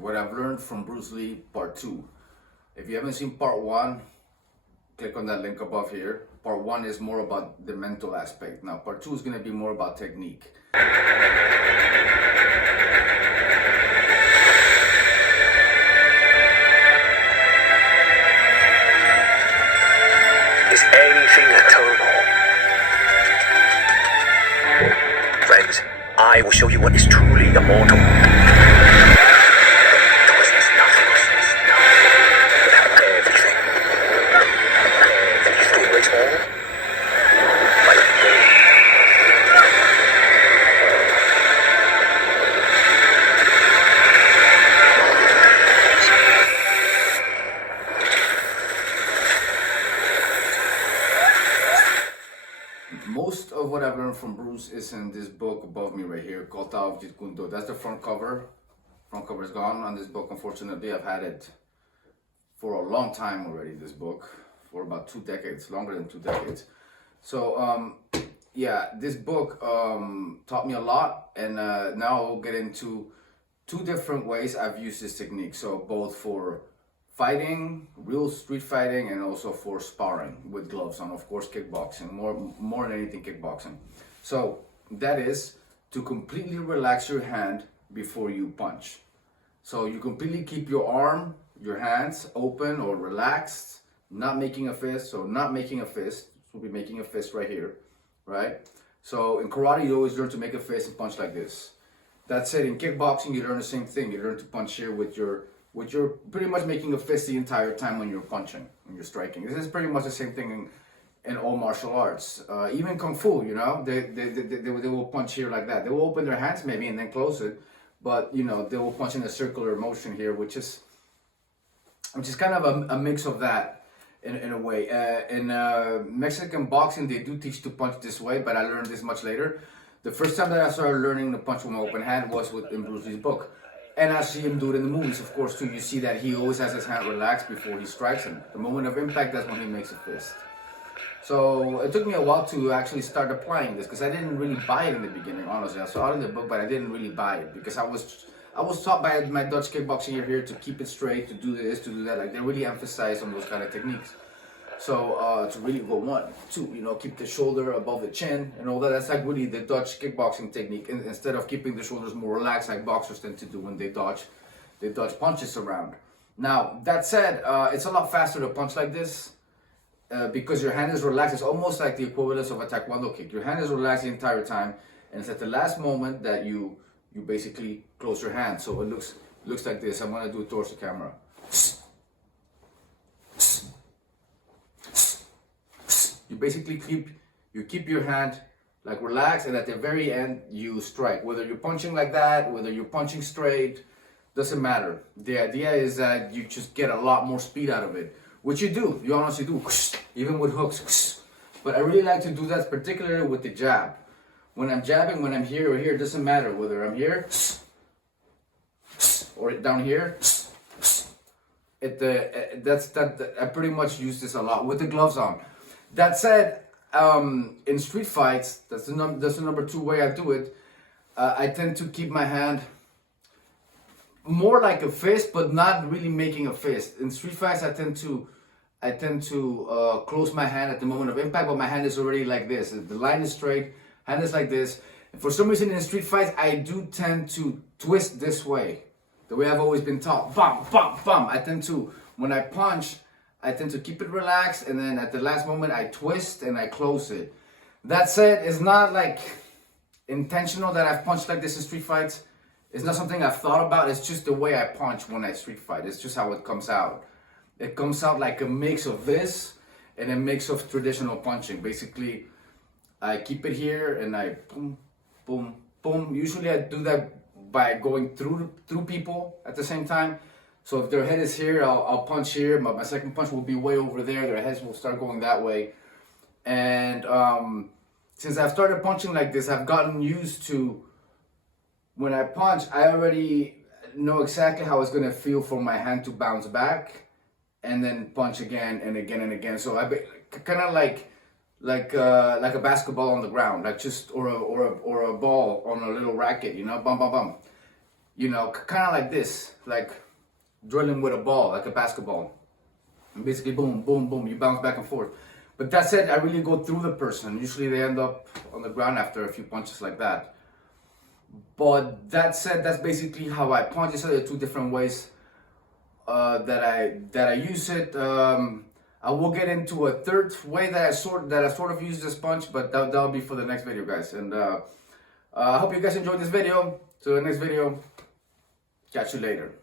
what I've learned from Bruce Lee, part 2. If you haven't seen part 1, click on that link above here. Part 1 is more about the mental aspect. Now, part 2 is going to be more about technique. Is anything eternal? Friends, I will show you what is truly immortal. Because there's nothing without everything. Through it all, but Most of what I've learned from Bruce is in this book above me right here called Tao of Jeet Kune Do. That's the front cover. Front cover is gone on this book, unfortunately. I've had it for a long time already, this book, for about 2 decades, longer than 2 decades. So yeah, this book taught me a lot, and now I'll get into 2 different ways I've used this technique. So both for fighting, real street fighting, and also for sparring with gloves on, of course, kickboxing, more than anything kickboxing. So that is to completely relax your hand before you punch. So you completely keep your arm, your hands open or relaxed, not making a fist. So not making a fist, we'll be making a fist right here, right? So in karate, you always learn to make a fist and punch like this. That's it. In kickboxing, you learn the same thing. You learn to punch here with your pretty much making a fist the entire time when you're punching, when you're striking. This is pretty much the same thing in all martial arts. Even Kung Fu, you know, they will punch here like that. They will open their hands maybe and then close it, but you know, they will punch in a circular motion here, which is kind of a mix of that in a way. In Mexican boxing, they do teach to punch this way, but I learned this much later. The first time that I started learning to punch with my open hand was in Bruce Lee's book. And I see him do it in the movies, of course, too. You see that he always has his hand relaxed before he strikes him. The moment of impact, that's when he makes a fist. So it took me a while to actually start applying this, because I didn't really buy it in the beginning, honestly. I saw it in the book, but I didn't really buy it, because I was taught by my Dutch kickboxing here to keep it straight, to do this, to do that. Like, they really emphasize on those kind of techniques. So to really go 1, 2, you know, keep the shoulder above the chin and all that. That's like really the Dutch kickboxing technique. Instead of keeping the shoulders more relaxed like boxers tend to do when they dodge punches around. Now, that said, it's a lot faster to punch like this because your hand is relaxed. It's almost like the equivalence of a taekwondo kick. Your hand is relaxed the entire time, and it's at the last moment that you basically close your hand. So it looks like this. I'm gonna do it towards the camera. You basically keep your hand like relaxed, and at the very end you strike. Whether you're punching like that, whether you're punching straight, doesn't matter. The idea is that you just get a lot more speed out of it, which you do. You honestly do, even with hooks. But I really like to do that, particularly with the jab. When I'm jabbing, when I'm here or here, it doesn't matter whether I'm here or down here. I pretty much use this a lot with the gloves on. That said, in street fights, that's the number 2 way I do it. I tend to keep my hand more like a fist, but not really making a fist. In street fights, I tend to close my hand at the moment of impact, but my hand is already like this. The line is straight, hand is like this. And for some reason, in street fights, I do tend to twist this way, the way I've always been taught. Bam, bam, bam. When I punch, I tend to keep it relaxed, and then at the last moment I twist and I close it. That said, it's not like intentional that I've punched like this in street fights. It's not something I've thought about. It's just the way I punch when I street fight. It's just how it comes out. It comes out like a mix of this and a mix of traditional punching. Basically, I keep it here and I boom, boom, boom. Usually I do that by going through people at the same time. So if their head is here, I'll punch here, but my second punch will be way over there. Their heads will start going that way. And since I've started punching like this, I've gotten used to, when I punch, I already know exactly how it's gonna feel for my hand to bounce back and then punch again and again and again. So I kind of like a basketball on the ground, like just or a ball on a little racket, you know, bum bum bum. you know, kind of like this, like drilling with a ball, like a basketball. And basically, boom, boom, boom, you bounce back and forth. But that said, I really go through the person. Usually they end up on the ground after a few punches like that. But that said, that's basically how I punch. These are the two different ways that I use it. I will get into a third way that I sort of use this punch, but that'll be for the next video, guys. And I hope you guys enjoyed this video. So the next video, catch you later.